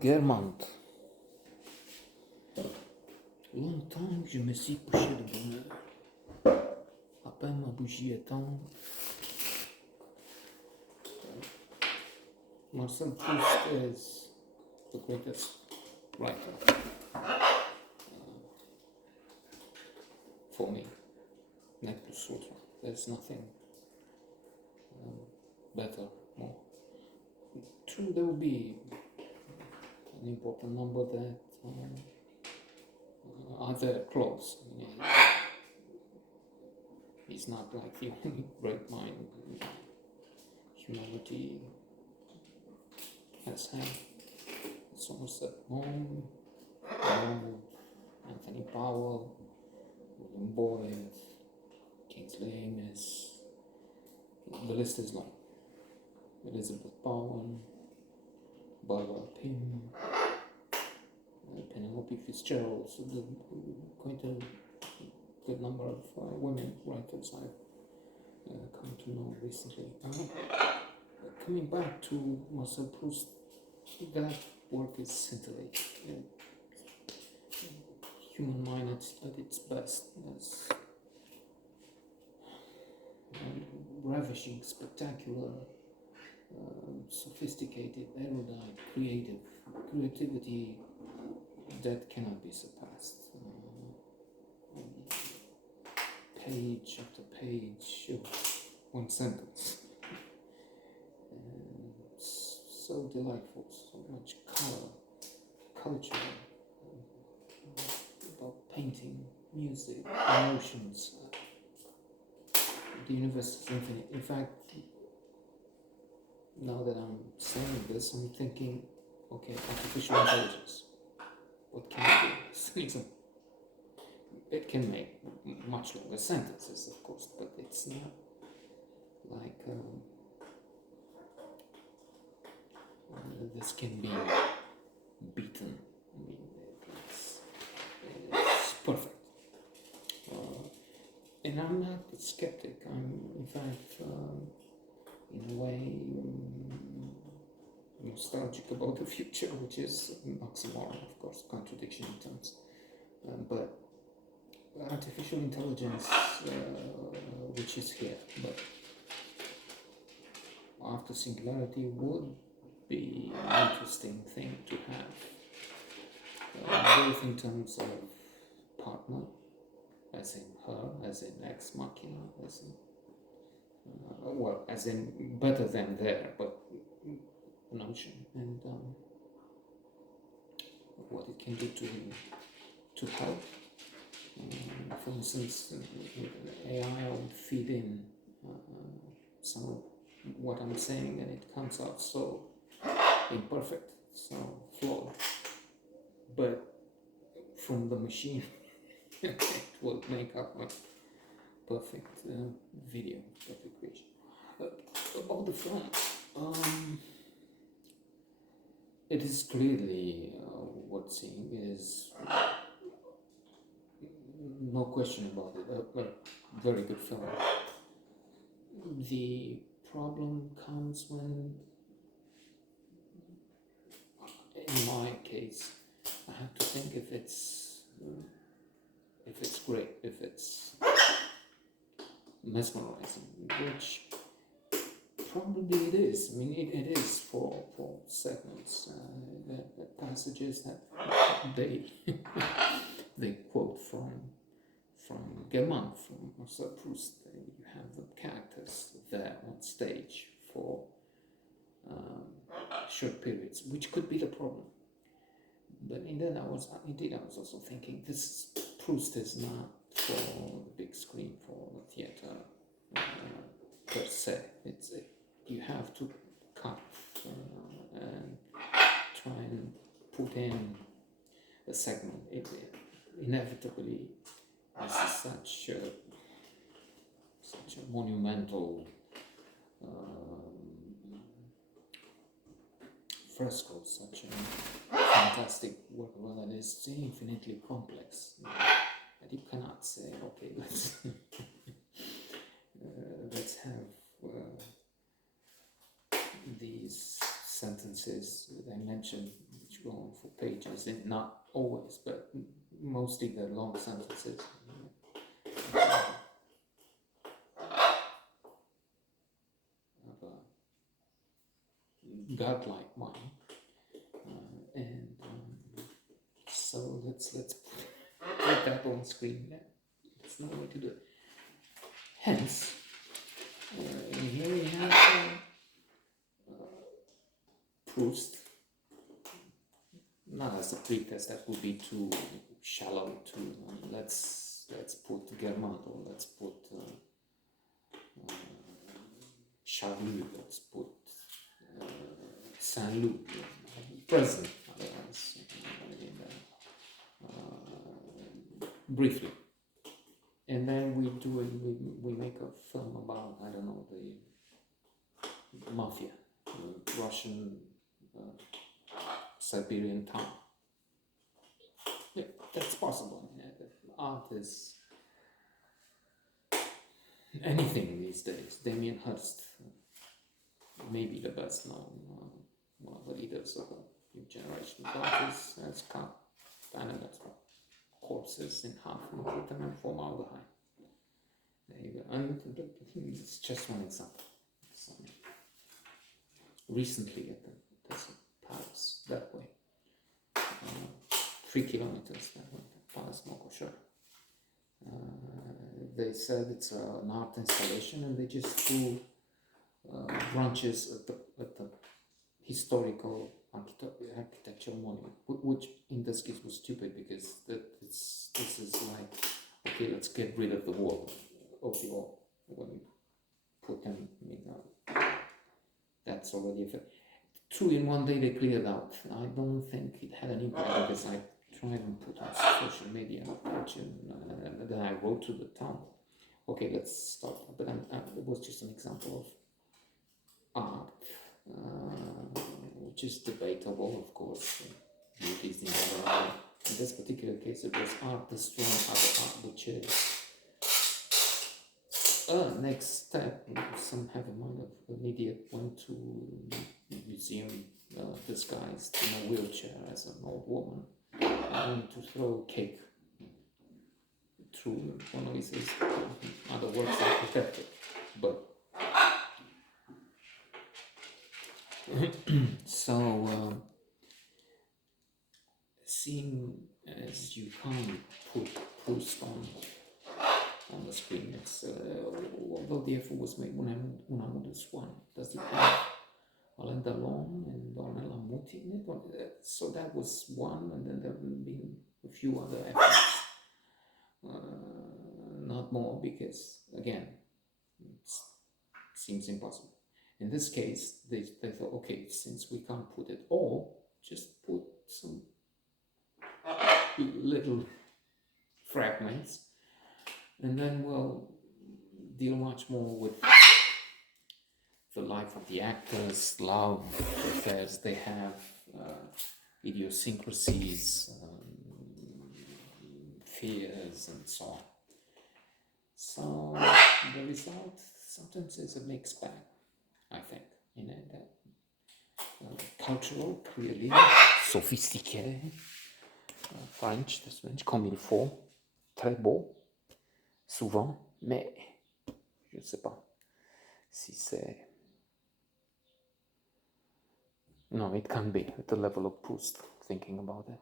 Guermantes. Longtemps que je me suis couché de bonheur. À peine ma bougie éteinte, Marcel Proust is the greatest writer for me. Next to Sutra. There's nothing better, more. True, there will be an important number that are there close. He's not like the only great mind humanity has had. Somerset Maugham, Anthony Powell, William Boyd, Kingsley Amis. The list is long. Elizabeth Bowen, Barbara Pym, Penelope Fitzgerald. So quite a good number of women writers I've come to know recently. Coming back to Marcel Proust, that work is scintillating. Human mind at its best, as ravishing, spectacular, sophisticated, erudite, creativity that cannot be surpassed. Page after page of one sentence. So delightful, so much color, culture, about painting, music, emotions. The universe is infinite. In fact, now that I'm saying this, I'm thinking, okay, artificial intelligence. What can it do? It's an example. It can make much longer sentences, of course, but it's not like this can be beaten. I mean, it's perfect. And I'm not a skeptic. I'm, in fact, in a way, nostalgic about the future, which is an oxymoron, of course, contradiction in terms. But artificial intelligence, which is here, but after singularity would be an interesting thing to have, both in terms of partner, as in her, as in ex machina, as in, well, as in better than there, but notion, and what it can do to help. For instance, AI will feed in some of what I'm saying, and it comes out so imperfect, so flawed. But from the machine, it will make up a perfect video, perfect creation. About the film, it is clearly worth seeing. It is no question about it, a very good film. The problem comes when, in my case, I have to think if it's great, if it's mesmerizing, which probably it is. I mean, it is for segments, the passages that they quote from Guermantes, from Marcel Proust. You have the characters there on stage for short periods, which could be the problem. But in that, I was also thinking, this Proust is not for the big screen, for the theater per se. You have to cut and try and put in a segment. It inevitably, this is such a monumental fresco, such a fantastic work of art that is infinitely complex, that you cannot say, okay, let's have these sentences that I mentioned long for pages, and not always, but mostly they're long sentences. Of a godlike mind, and so let's put that on screen. It's no way to do it. Hence, here we have Proust. Not as a pretest, that would be too shallow. Let's put Guermantes, let's put Charlie, let's put Saint Loup, present, otherwise, briefly. And then we make a film about, I don't know, the mafia, the Russian Siberian town. Yeah, that's possible. Yeah, art is anything these days. Damien Hirst, maybe the best known, one of the leaders of a new generation of artists, has cut animals, corpses in half and put them in formaldehyde. There you go. And it's just one example. So, recently at the Paris, that way, 3 kilometers that way, Paris Mokoshar. They said it's an art installation, and they just threw branches at the historical architectural monument, which in this case was stupid, because this is like, okay, let's get rid of the wall of the wall when you put them, that's already a fact. True, in one day they cleared out. I don't think it had an impact, because I tried and put on social media and then I wrote to the town, okay, let's start. But it was just an example of art, which is debatable, of course. Beauty is the other art. In this particular case, it was art destroying other art, which is next step. Some have a mind of an idiot went to a museum disguised in a wheelchair as an old woman, and to throw cake through one of his other works are protected. But so seeing as you can't put Proust on the screen, it's although the effort was made when I moved this one, does it have Alain Delon and Ornella Muti in it? So that was one, and then there have been a few other efforts, not more, because again, it seems impossible. In this case, they thought, okay, since we can't put it all, just put some little fragments, and then we'll deal much more with the life of the actors, love affairs they have, idiosyncrasies, fears, and so on. So the result sometimes is a mixed bag, I think, that cultural, clearly, sophistiqué, French, comme il faut, très beau, souvent, mais je ne sais pas si c'est... No, it can be at the level of Proust, thinking about it.